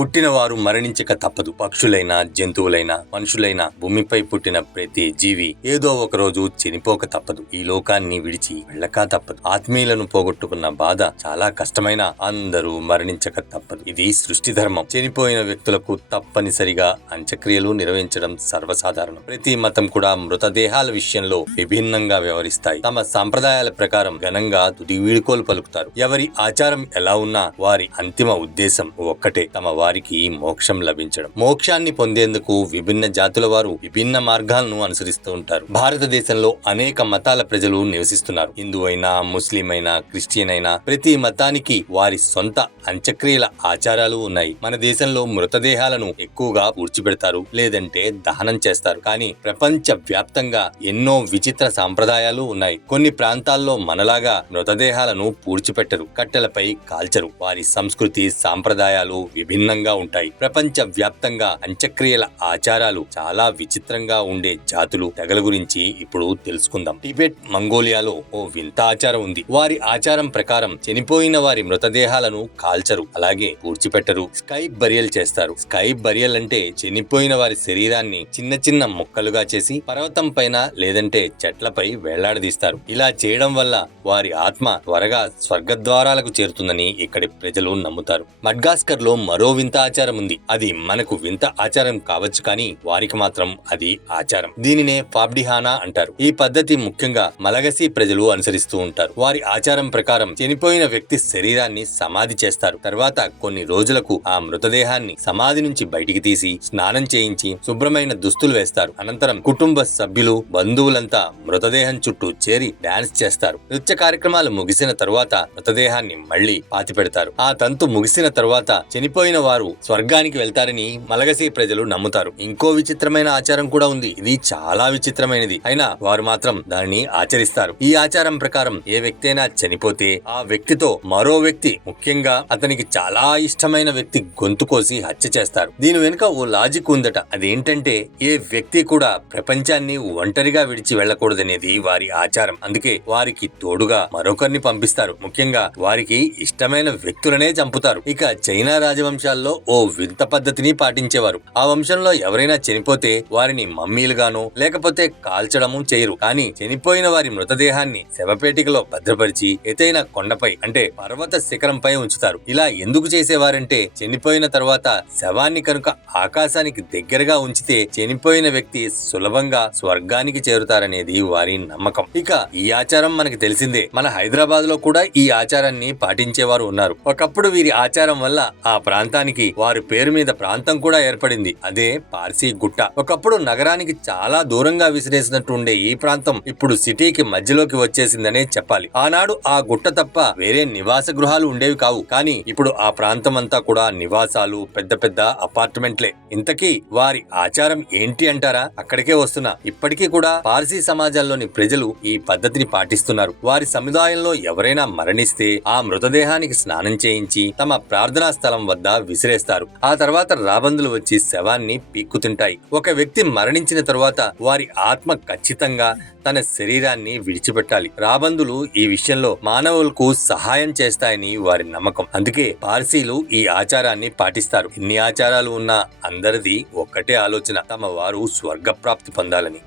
పుట్టిన వారు మరణించక తప్పదు. పక్షులైనా, జంతువులైనా, మనుషులైనా, భూమిపై పుట్టిన ప్రతి జీవి ఏదో ఒక రోజు చనిపోక తప్పదు. ఈ లోకాన్ని విడిచి వెళ్ళక తప్పదు. ఆత్మీయులను పోగొట్టుకున్న బాధ చాలా కష్టమైన అందరూ మరణించక తప్పదు. ఇది సృష్టి ధర్మం. చనిపోయిన వ్యక్తులకు తప్పనిసరిగా అంత్యక్రియలు నిర్వహించడం సర్వసాధారణం. ప్రతి మతం కూడా మృతదేహాల విషయంలో విభిన్నంగా వ్యవహరిస్తాయి. తమ సాంప్రదాయాల ప్రకారం ఘనంగా తుది వీడుకోలు పలుకుతారు. ఎవరి ఆచారం ఎలా ఉన్నా వారి అంతిమ ఉద్దేశం ఒక్కటే, తమ వారికి మోక్షం లభించడం. మోక్షాన్ని పొందేందుకు విభిన్న జాతుల వారు విభిన్న మార్గాలను అనుసరిస్తూ ఉంటారు. భారతదేశంలో అనేక మతాల ప్రజలు నివసిస్తున్నారు. హిందూ అయినా, ముస్లిం అయినా, క్రిస్టియన్ అయినా ప్రతి మతానికి వారి సొంత అంత్యక్రియల ఆచారాలు ఉన్నాయి. మన దేశంలో మృతదేహాలను ఎక్కువగా పూడ్చిపెడతారు, లేదంటే దహనం చేస్తారు. కానీ ప్రపంచ వ్యాప్తంగా ఎన్నో విచిత్ర సాంప్రదాయాలు ఉన్నాయి. కొన్ని ప్రాంతాల్లో మనలాగా మృతదేహాలను పూడ్చిపెట్టరు, కట్టెలపై కాల్చరు. వారి సంస్కృతి, సాంప్రదాయాలు విభిన్నంగా ఉంటాయి. ప్రపంచ వ్యాప్తంగా అంత్యక్రియల ఆచారాలు చాలా విచిత్రంగా ఉండే జాతులు, తెగల గురించి ఇప్పుడు తెలుసుకుందాం. టిబెట్, మంగోలియాలో ఓ వింత ఆచారం ఉంది. వారి ఆచారం ప్రకారం చనిపోయిన వారి మృతదేహాలను కాల్చరు, అలాగే పూడ్చిపెట్టరు. స్కై బరియల్ చేస్తారు. స్కై బరియల్ అంటే చనిపోయిన వారి శరీరాన్ని చిన్న చిన్న ముక్కలుగా చేసి పర్వతం పైన లేదంటే చెట్లపై వేలాడదీస్తారు. ఇలా చేయడం వల్ల వారి ఆత్మ త్వరగా స్వర్గద్వారాలకు చేరుతుందని ఇక్కడి ప్రజలు నమ్ముతారు. మడ్గాస్కర్ లో మరో వింత ఆచారం ఉంది. అది మనకు వింత ఆచారం కావచ్చు, కానీ వారికి మాత్రం అది ఆచారం. దీనినే ఫాబ్డిహానా అంటారు. ఈ పద్ధతి ముఖ్యంగా మలగసి ప్రజలు అనుసరిస్తూ ఉంటారు. వారి ఆచారం ప్రకారం చనిపోయిన వ్యక్తి శరీరాన్ని సమాధి చేస్తారు. తర్వాత కొన్ని రోజులకు ఆ మృతదేహాన్ని సమాధి నుంచి బయటికి తీసి స్నానం చేయించి శుభ్రమైన దుస్తులు వేస్తారు. అనంతరం కుటుంబ సభ్యులు, బంధువులంతా మృతదేహం చుట్టూ చేరి డాన్స్ చేస్తారు. నృత్య కార్యక్రమాలు ముగిసిన తరువాత మృతదేహాన్ని మళ్లీ పాతి పెడతారు. ఆ తంతు ముగిసిన తరువాత చనిపోయిన వారు స్వర్గానికి వెళ్తారని మలగసి ప్రజలు నమ్ముతారు. ఇంకో విచిత్రమైన ఆచారం కూడా ఉంది. ఇది చాలా విచిత్రమైనది, అయినా వారు మాత్రం దానిని ఆచరిస్తారు. ఈ ఆచారం ప్రకారం ఏ వ్యక్తి అయినా చనిపోతే ఆ వ్యక్తితో మరో వ్యక్తి, ముఖ్యంగా అతనికి చాలా ఇష్టమైన వ్యక్తి గొంతు కోసి హత్య చేస్తారు. దీని వెనుక ఓ లాజిక్ ఉందట. అదేంటంటే ఏ వ్యక్తి కూడా ప్రపంచాన్ని ఒంటరిగా విడిచి వెళ్లకూడదనేది వారి ఆచారం. అందుకే వారికి తోడుగా మరొకరిని పంపిస్తారు. ముఖ్యంగా వారికి ఇష్టమైన వ్యక్తులనే చంపుతారు. ఇక చైనా రాజవంశాల్లో ఓ వింత పద్ధతిని పాటించేవారు. ఆ వంశంలో ఎవరైనా చనిపోతే వారిని మమ్మీలుగానో లేకపోతే కాల్చడము చేయరు, కానీ చనిపోయిన వారి మృతదేహాన్ని శవపేటికలో భద్రపరిచి ఎతైన కొండపై అంటే పర్వత శిఖరంపై ఉంచుతారు. ఇలా ఎందుకు చేసేవారంటే చనిపోయిన తర్వాత శవాన్ని కనుక ఆకాశానికి దగ్గరగా ఉంచితే చనిపోయిన వ్యక్తి సులభంగా స్వర్గానికి చేరుతారనేది వారి నమ్మకం. ఇక ఈ ఆచారం మనకి తెలిసిందే. మన హైదరాబాద్ లో కూడా ఈ ఆచారాన్ని పాటించేవారు ఉన్నారు. ఒకప్పుడు వీరి ఆచారం వల్ల ఆ ప్రాంతానికి వారి పేరు మీద ప్రాంతం కూడా ఏర్పడింది. అదే పార్సీ గుట్ట. ఒకప్పుడు నగరానికి చాలా దూరంగా విసిరేసినట్టు ఉండే ఈ ప్రాంతం ఇప్పుడు సిటీకి మధ్యలోకి వచ్చేసిందనే చెప్పాలి. ఆనాడు ఆ గుట్ట తప్ప వేరే నివాస గృహాలు ఉండేవి కావు, కానీ ఇప్పుడు ఆ ప్రాంతం అంతా కూడా నివాసాలు, పెద్ద పెద్ద అపార్ట్మెంట్లే. ఇంతకీ వారి ఆచారం ఏంటి అంటారా? అక్కడికే వస్తున్నా. ఇప్పటికీ కూడా పార్సీ సమాజాల్లోని ప్రజలు ఈ పద్ధతిని పాటిస్తున్నారు. వారి సముదాయంలో ఎవరైనా మరణిస్తే ఆ మృతదేహానికి స్నానం చేయించి తమ ప్రార్థనా స్థలం వద్ద విసిరేస్తారు. ఆ తర్వాత రాబందులు వచ్చి శవాన్ని పీక్కుతుంటాయి. ఒక వ్యక్తి మరణించిన తరువాత వారి ఆత్మ ఖచ్చితంగా తన శరీరాన్ని విడిచిపెట్టాలి. రాబందులు ఈ విషయంలో మానవులకు సహాయం చేస్తాయని వారి నమ్మకం. అందుకే పార్సీలు ఈ ఆచారాన్ని పాటిస్తారు. ఇన్ని ఆచారాలు ఉన్న అందరిది ఒక్కటే ఆలోచన, తమ వారు స్వర్గప్రాప్తి పొందాలని.